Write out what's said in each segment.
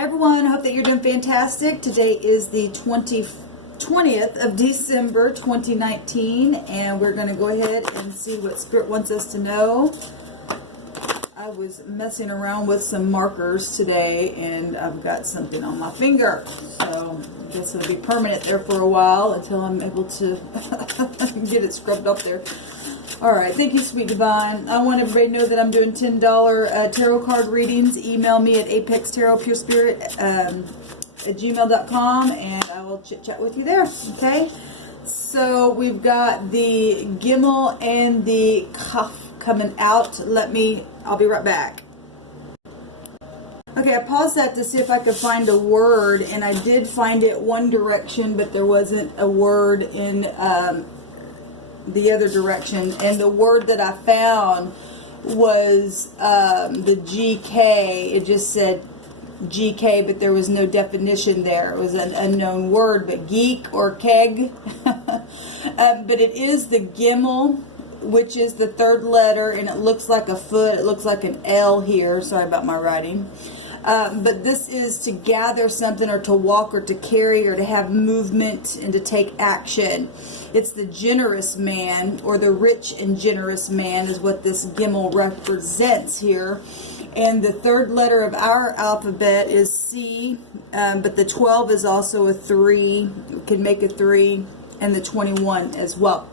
Hi everyone, I hope that you're doing fantastic. Today is the 20th of December 2019 and we're going to go ahead and see what Spirit wants us to know. I was messing around with some markers today and I've got something on my finger. So I guess it'll be permanent there for a while until I'm able to get it scrubbed up there. Alright, thank you, Sweet Divine. I want everybody to know that I'm doing $10 tarot card readings. Email me at apextarotpurespirit at gmail.com and I will chit-chat with you there, okay? So we've got the Gimel and the Kaf coming out. I'll be right back. Okay, I paused that to see if I could find a word, and I did find it one direction, but there wasn't a word in the other direction, and the word that I found was the GK. It just said GK, but there was no definition there. It was an unknown word, but geek or keg. But it is the Gimel, which is the third letter, and it looks like a foot. It looks like an L here. Sorry about my writing. But this is to gather something or to walk or to carry or to have movement and to take action. It's the generous man, or the rich and generous man is what this Gimel represents here. And the third letter of our alphabet is C, but the 12 is also a 3, can make a 3, and the 21 as well.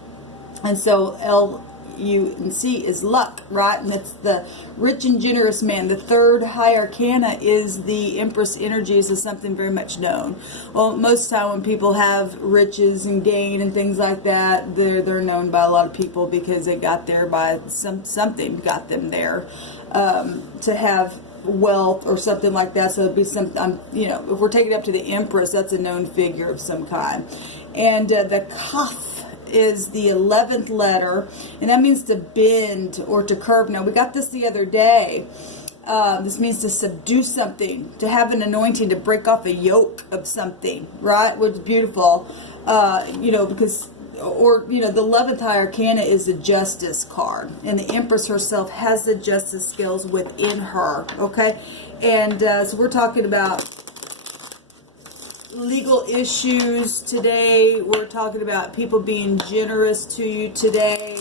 And so L, U, and C is luck, right? And it's the rich and generous man. The third high arcana is the Empress energies, is something very much known. Well, most of the time when people have riches and gain and things like that, they're known by a lot of people because they got there by something got them there to have wealth or something like that. So it'd be something, if we're taking it up to the Empress, that's a known figure of some kind. And the Kaf is the 11th letter, and that means to bend or to curve. Now, we got this the other day. This means to subdue something, to have an anointing, to break off a yoke of something, right? Which is beautiful, because, the 11th high arcana is the justice card, and the Empress herself has the justice skills within her, okay? And so we're talking about legal issues today. We're talking about people being generous to you today.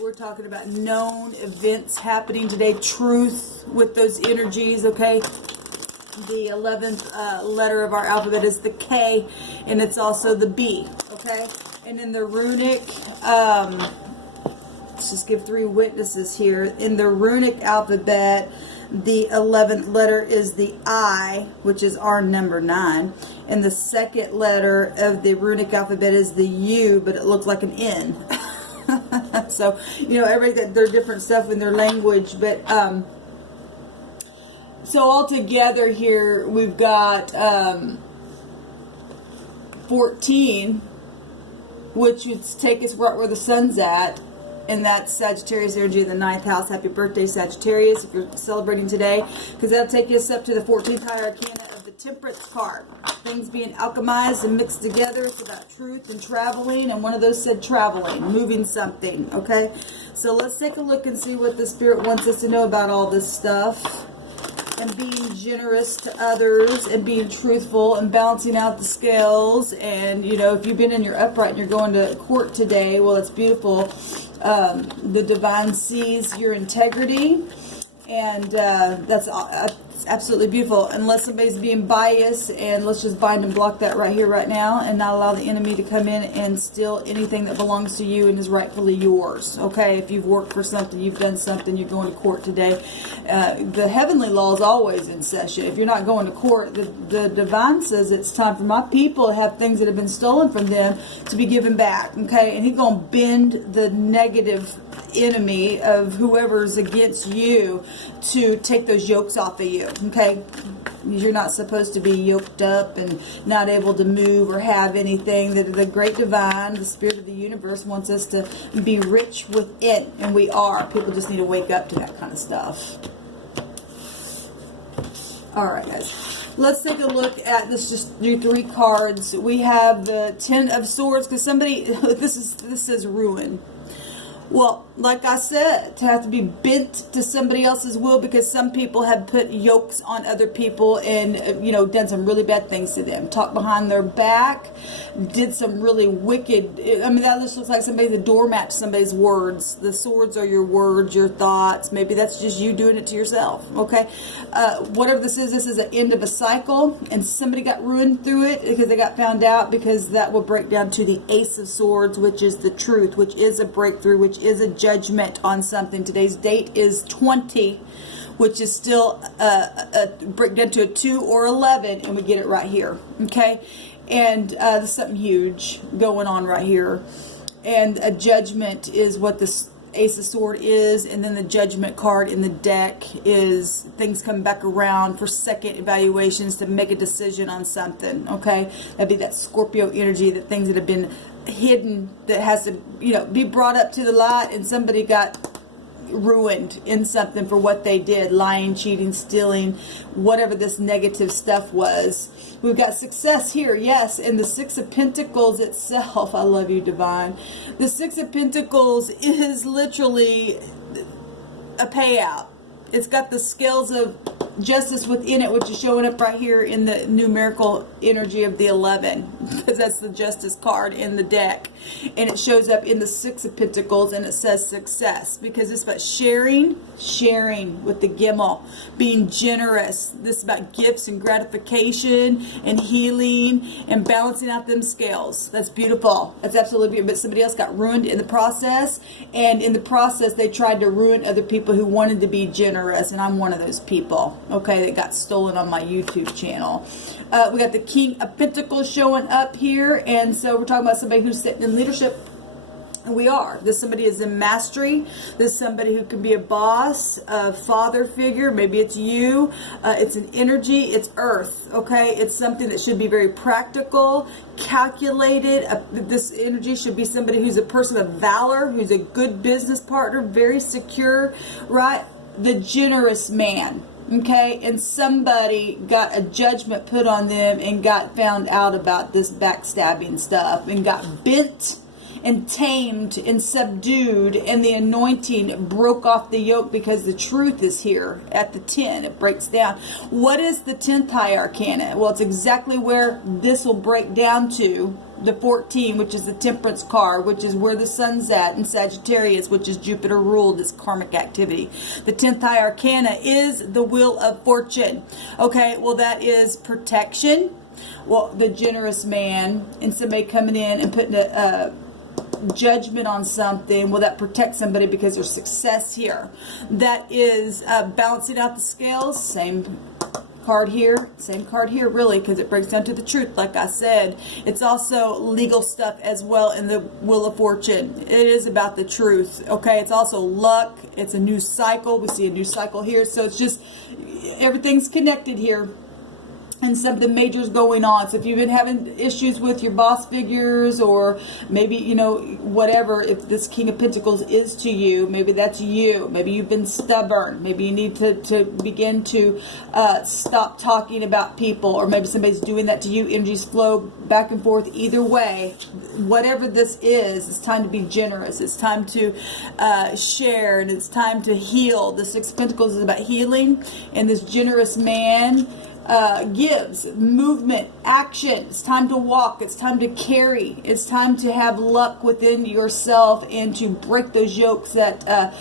We're talking about known events happening today. Truth with those energies, okay? The 11th letter of our alphabet is the K, and it's also the B, okay? And in the runic, let's just give 3 witnesses here. In the runic alphabet, the 11th letter is the I, which is our number 9. And the second letter of the runic alphabet is the U, but it looks like an N. So, everybody, they're different stuff in their language. But, so all together here, we've got 14, which would take us right where the sun's at. And that's Sagittarius energy of the 9th house. Happy birthday, Sagittarius, if you're celebrating today. Because that'll take us up to the 14th high arcana of the Temperance card. Things being alchemized and mixed together. It's about truth and traveling. And one of those said traveling, moving something. Okay? So let's take a look and see what the Spirit wants us to know about all this stuff. And being generous to others and being truthful and balancing out the scales. And, if you've been in your upright and you're going to court today, well, it's beautiful. The divine sees your integrity, and that's absolutely beautiful. Unless somebody's being biased, and let's just bind and block that right here, right now, and not allow the enemy to come in and steal anything that belongs to you and is rightfully yours. Okay, if you've worked for something, you've done something, you're going to court today. The heavenly law is always in session. If you're not going to court, the divine says it's time for my people to have things that have been stolen from them to be given back. Okay, and he's going to bend the negative enemy of whoever's against you to take those yokes off of you. Okay, you're not supposed to be yoked up and not able to move or have anything. The great divine, the Spirit of the universe, wants us to be rich within, and we are. People just need to wake up to that kind of stuff. All right, guys, let's take a look at this. Just do 3 cards. We have the 10 of Swords, because somebody this says ruin. Well, like I said, to have to be bent to somebody else's will, because some people have put yokes on other people and, you know, done some really bad things to them. Talked behind their back, did some really wicked, I mean, that just looks like somebody's a doormat to somebody's words. The swords are your words, your thoughts. Maybe that's just you doing it to yourself, okay? Whatever this is an end of a cycle, and somebody got ruined through it because they got found out, because that will break down to the Ace of Swords, which is the truth, which is a breakthrough, which is a judgment on something. Today's date is 20, which is still break down to a 2 or 11, and we get it right here, okay? And there's something huge going on right here, and a judgment is what this Ace of Sword is, and then the Judgment card in the deck is things come back around for second evaluations to make a decision on something, okay? That'd be that Scorpio energy, that things that have been hidden, that has to, you know, be brought up to the light, and somebody got ruined in something for what they did, lying, cheating, stealing, whatever this negative stuff was. We've got success here, yes, and the Six of Pentacles itself, I love you, Divine. The Six of Pentacles is literally a payout. It's got the scales of justice within it, which is showing up right here in the numerical energy of the 11, because that's the justice card in the deck, and it shows up in the Six of Pentacles, and it says success, because it's about sharing with the Gimel, being generous. This is about gifts and gratification and healing and balancing out them scales. That's beautiful. That's absolutely beautiful. But somebody else got ruined in the process, and in the process they tried to ruin other people who wanted to be generous, and I'm one of those people, okay, that got stolen on my YouTube channel. We got the King of Pentacles showing up here, and so we're talking about somebody who's sitting in leadership. And we are. This somebody is in mastery. This is somebody who can be a boss, a father figure. Maybe it's you. It's an energy. It's earth. Okay. It's something that should be very practical, calculated. This energy should be somebody who's a person of valor, who's a good business partner, very secure, right? The generous man. Okay, and somebody got a judgment put on them and got found out about this backstabbing stuff and got bent and tamed and subdued, and the anointing broke off the yoke, because the truth is here at the 10. It breaks down. What is the 10th high arcana? Well, it's exactly where this will break down to. The 14, which is the Temperance card, which is where the sun's at, and Sagittarius, which is Jupiter ruled, is karmic activity. The 10th high arcana is the Wheel of Fortune. Okay, well, that is protection. Well, the generous man, and somebody coming in and putting a judgment on something, well, that protects somebody because there's success here. That is balancing out the scales. Same card here, same card here, really, because it breaks down to the truth, like I said. It's also legal stuff as well in the Wheel of Fortune. It is about the truth, okay? It's also luck. It's a new cycle. We see a new cycle here, so it's just everything's connected here. And something major is going on. So if you've been having issues with your boss figures, or maybe, you know, whatever, if this King of Pentacles is to you, maybe that's you. Maybe you've been stubborn. Maybe you need to begin to stop talking about people, or maybe somebody's doing that to you. Energies flow back and forth either way. Whatever this is, it's time to be generous. It's time to share, and it's time to heal. The Six of Pentacles is about healing, and this generous man gives movement, action. It's time to walk. It's time to carry. It's time to have luck within yourself, and to break those yokes that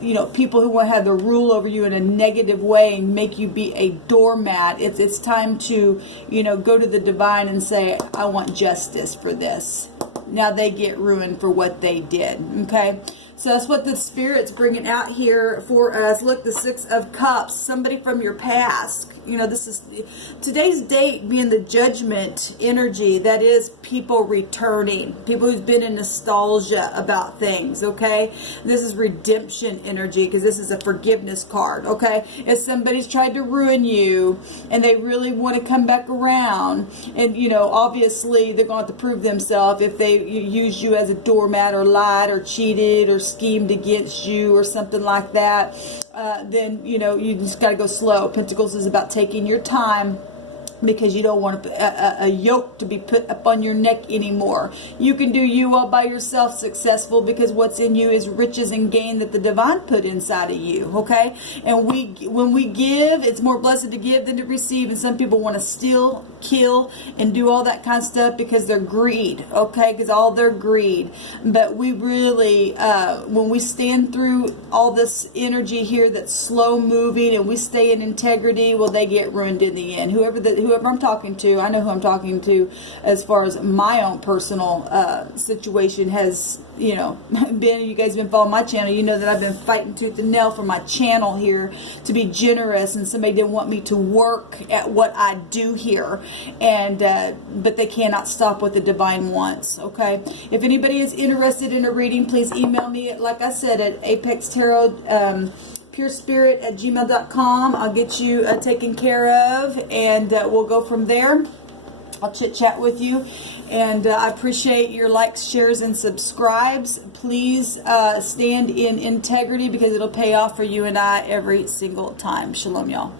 you know, people who want to have the rule over you in a negative way and make you be a doormat. It's time to, you know, go to the divine and say, I want justice for this. Now they get ruined for what they did. Okay. So that's what the Spirit's bringing out here for us. Look, the Six of Cups, somebody from your past. You know, this is today's date being the Judgment energy. That is people returning, people who's been in nostalgia about things. Okay, this is redemption energy, because this is a forgiveness card. Okay, if somebody's tried to ruin you and they really want to come back around, and you know, obviously they're going to have to prove themselves. If they used you as a doormat, or lied, or cheated, or schemed against you, or something like that, then you know, you just got to go slow. Pentacles is about taking your time, because you don't want a yoke to be put up on your neck anymore. You can do you all by yourself successful, because what's in you is riches and gain that the divine put inside of you, okay? And when we give, it's more blessed to give than to receive, and some people want to steal, kill, and do all that kind of stuff because they're greed, okay? Because all their greed. But we really, when we stand through all this energy here that's slow moving and we stay in integrity, well, they get ruined in the end. Whoever I'm talking to, I know who I'm talking to as far as my own personal situation has, you know, you guys have been following my channel. You know that I've been fighting tooth and nail for my channel here to be generous, and somebody didn't want me to work at what I do here, and but they cannot stop what the divine wants, okay? If anybody is interested in a reading, please email me, like I said, at Apex Tarot, purespirit@gmail.com. I'll get you taken care of, and we'll go from there. I'll chit chat with you, and I appreciate your likes, shares, and subscribes. Please stand in integrity, because it'll pay off for you and I every single time. Shalom, y'all.